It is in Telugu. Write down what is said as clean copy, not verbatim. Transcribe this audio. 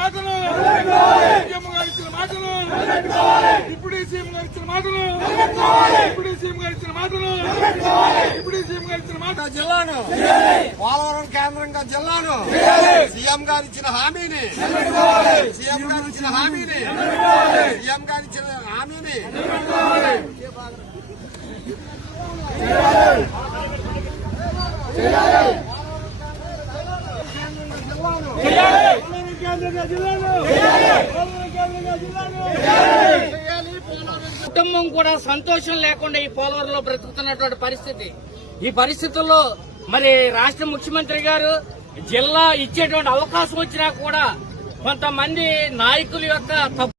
మాటలు సీఎం గారు ఇచ్చిన మాటలు డిప్యూటీ సీఎం గారు ఇచ్చిన మాటలు డిప్యూటీ సీఎం గారు ఇచ్చిన మాటలు డిప్యూటీ సీఎం గారు ఇచ్చిన మాట జిల్లాను పోలవరం కేంద్రంగా జిల్లాను సీఎం గారు ఇచ్చిన హామీని సీఎం గారు ఇచ్చిన హామీని సీఎం గారు ఇచ్చిన హామీని కుటుంబం కూడా సంతోషం లేకుండా ఈ పోలవరంలో బ్రతుకుతున్నటువంటి పరిస్థితి. ఈ పరిస్థితుల్లో మరి రాష్ట్ర ముఖ్యమంత్రి గారు జిల్లా ఇచ్చేటువంటి అవకాశం వచ్చినా కూడా కొంతమంది నాయకుల యొక్క